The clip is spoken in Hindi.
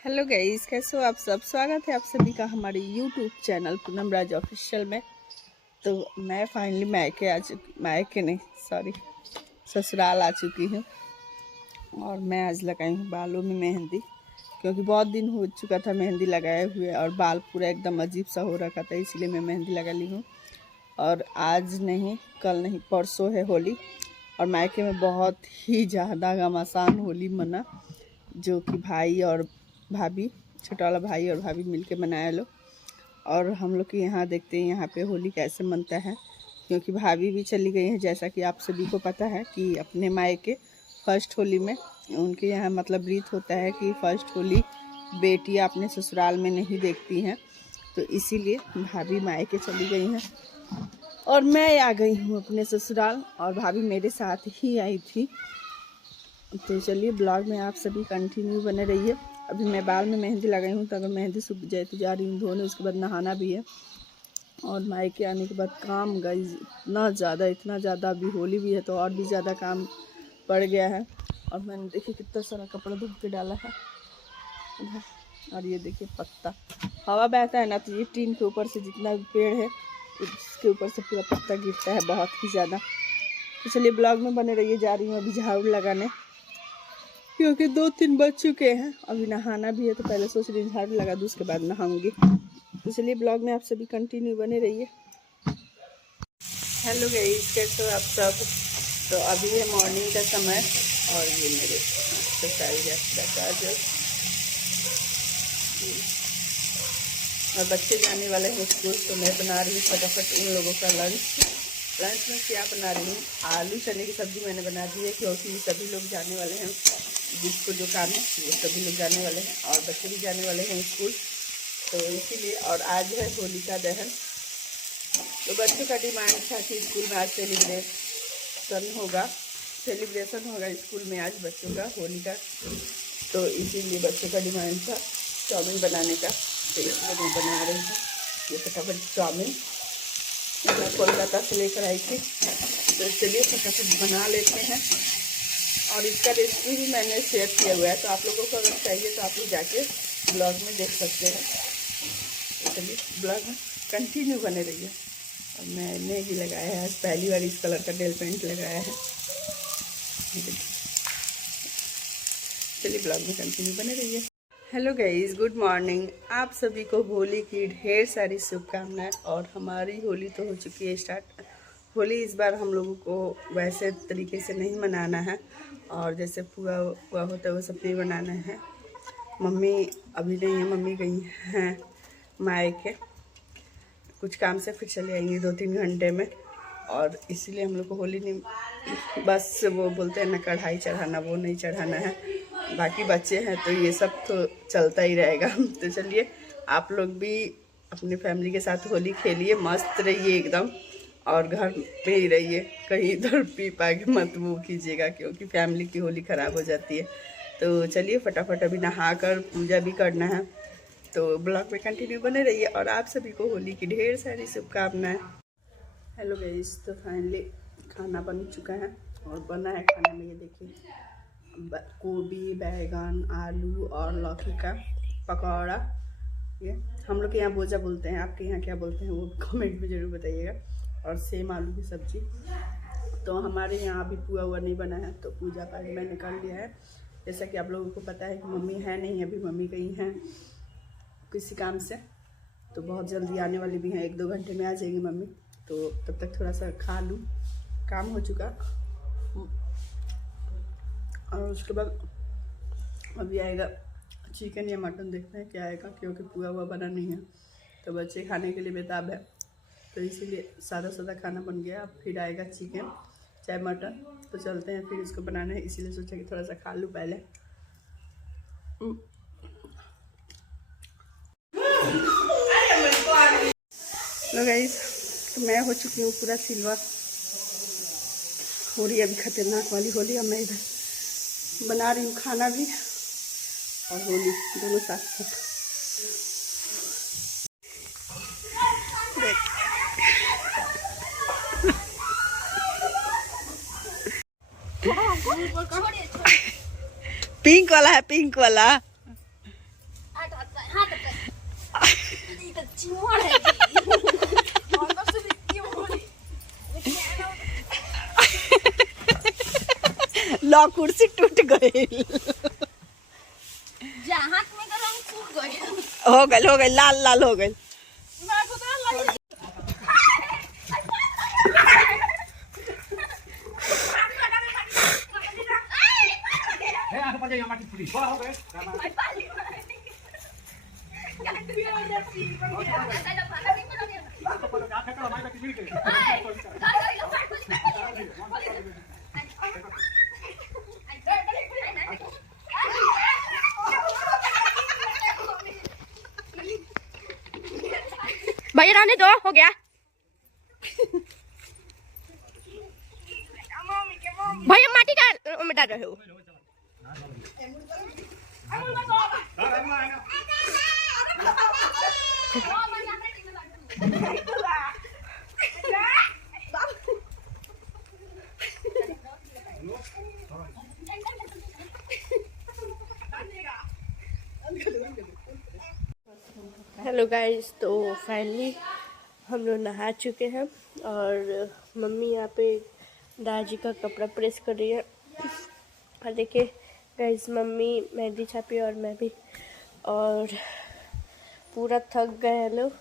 हेलो गाइस, कैसे हो आप सब। स्वागत है आप सभी का हमारे यूट्यूब चैनल पूनम राज ऑफिशियल में। तो मैं फाइनली मायके नहीं सॉरी ससुराल आ चुकी हूँ। और मैं आज लगाई हूँ बालों में मेहंदी, क्योंकि बहुत दिन हो चुका था मेहंदी लगाए हुए और बाल पूरा एकदम अजीब सा हो रखा था, इसलिए मैं मेहंदी लगा ली हूँ। और आज नहीं, कल नहीं, परसों है होली। और मायके में बहुत ही ज़्यादा घमासान होली मना, जो कि भाई और भाभी, छोटा वाला भाई और भाभी मिलके मनाया लो। और हम लोग के यहाँ देखते हैं यहाँ पे होली कैसे मनता है, क्योंकि भाभी भी चली गई हैं। जैसा कि आप सभी को पता है कि अपने मायके फर्स्ट होली में उनके यहाँ मतलब रीत होता है कि फर्स्ट होली बेटियाँ अपने ससुराल में नहीं देखती हैं। तो इसीलिए भाभी मायके चली गई हैं और मैं आ गई हूँ अपने ससुराल, और भाभी मेरे साथ ही आई थी। तो चलिए ब्लॉग में आप सभी कंटिन्यू बने रहिए। अभी मैं बाल में मेहंदी लगाई हूँ, तो अगर मेहंदी सूख जाए तो जा रही हूँ धोने, उसके बाद नहाना भी है। और मायके आने के बाद काम गाइस इतना ज़्यादा अभी होली भी है तो और भी ज़्यादा काम पड़ गया है। और मैंने देखिए कितना सारा कपड़ा धो के डाला है उधर। और ये देखिए पत्ता, हवा बहता है ना, तो ये टीन के ऊपर से जितना भी पेड़ है उसके ऊपर से पूरा पत्ता गिरता है बहुत ही ज़्यादा। तो चलिए ब्लॉग में बने रहिए। जा रही हूँ अभी झाड़ू लगाने, क्योंकि 2-3 बज चुके हैं। अभी नहाना भी है, तो पहले सोच रही झाड़ू लगा दूँ, उसके बाद नहाऊंगी। तो चलिए ब्लॉग में आप सभी कंटिन्यू बने रहिए। हेलो गाइस, कैसे हो आप सब। तो अभी है मॉर्निंग का समय, और ये मेरे और बच्चे जाने वाले हैं स्कूल। तो मैं बना रही हूँ फटाफट उन लोगों का लंच में क्या बना रही हूँ, आलू चने की सब्ज़ी मैंने बना दी है, क्योंकि सभी लोग जाने वाले हैं, जिसको जो काम है वो सभी लोग जाने वाले हैं और बच्चे भी जाने वाले हैं स्कूल। तो इसीलिए, और आज है होलिका दहन। तो बच्चों का डिमांड था कि स्कूल में आज सेलिब्रेशन होगा स्कूल में आज बच्चों का होली का। तो इसीलिए बच्चों का डिमांड था चाउमीन बनाने का, तो इसलिए मैं बना रही हूँ ये फटाफट चाउमीन। मैं कोलकाता से लेकर आई थी, तो चलिए फटाफट बना लेते हैं। और इसका रेसिपी भी मैंने शेयर किया हुआ है, तो आप लोगों को अगर चाहिए तो आप लोग जाके ब्लॉग में देख सकते हैं। तो चलिए ब्लॉग में कंटिन्यू बने रहिए। और मैंने ही लगाया है, आज पहली बार इस कलर का नेल पेंट लगाया है। चलिए ब्लॉग में कंटिन्यू बने रहिए। Hello guys, good morning. आप सभी को होली की ढेर सारी शुभकामनाएं। और हमारी होली तो हो चुकी है स्टार्ट। होली इस बार हम लोगों को वैसे तरीके से नहीं मनाना है, और जैसे पुआ होता है वो सब नहीं बनाना है। मम्मी अभी नहीं है, मम्मी गई हैं मायके कुछ काम से, फिर चले आएंगे 2-3 घंटे में। और इसीलिए हम लोग को होली नहीं, बस वो बोलते हैं ना कढ़ाई चढ़ाना, वो नहीं चढ़ाना है। बाकी बच्चे हैं तो ये सब तो चलता ही रहेगा। तो चलिए आप लोग भी अपनी फैमिली के साथ होली खेलिए, मस्त रहिए एकदम, और घर पे ही रहिए, कहीं इधर पी पा के मत वो कीजिएगा, क्योंकि फैमिली की होली ख़राब हो जाती है। तो चलिए फटाफट अभी नहा कर पूजा भी करना है। तो ब्लॉग में कंटिन्यू बने रहिए, और आप सभी को होली की ढेर सारी शुभकामनाएं। हेलो गाइस, तो फाइनली खाना बन चुका है, और बना है खाने में ये देखिए गोभी, बैगन, आलू और लौकी का पकौड़ा। ये हम लोग के यहाँ बोजा बोलते हैं, आपके यहाँ क्या बोलते हैं वो कमेंट में ज़रूर बताइएगा। और सेम आलू की सब्ज़ी। तो हमारे यहाँ अभी पुआ हुआ नहीं बना है, तो पूजा पाठ मैंने कर लिया है। जैसा कि आप लोगों को पता है कि मम्मी है नहीं, अभी मम्मी गई हैं किसी काम से, तो बहुत जल्दी आने वाली भी हैं, 1-2 घंटे में आ जाएगी मम्मी। तो तब तक थोड़ा सा खा लूँ, काम हो चुका। और उसके बाद अभी आएगा चिकन या मटन, देखते हैं क्या आएगा, क्योंकि पुआ हुआ बना नहीं है, तो बच्चे खाने के लिए बेताब है। तो इसीलिए सादा सादा खाना बन गया। अब फिर आएगा चिकन चाहे मटन, तो चलते हैं फिर इसको बनाना है, इसीलिए सोचा कि थोड़ा सा खा लूँ पहले। लो गाइस, तो मैं हो चुकी हूँ पूरा सिल्वर। हो रही है अभी खतरनाक वाली होली। अब मैं इधर बना रही हूँ खाना भी और होली दोनों साथ साथ। पिंक वाला है, पिंक वाला। लो कुर्सी टूट गई। हो गई लाल लाल हो गई। भैया रहने दो, हो गया। भैया माटी का में डाल रहे हो। हेलो गाइस, तो फाइनली हम लोग नहा चुके हैं और मम्मी यहाँ पे दादाजी का कपड़ा प्रेस कर रही है। और देखिए गाइस, मम्मी मेहंदी छापी और मैं भी, और पूरा थक गए हैं लोग।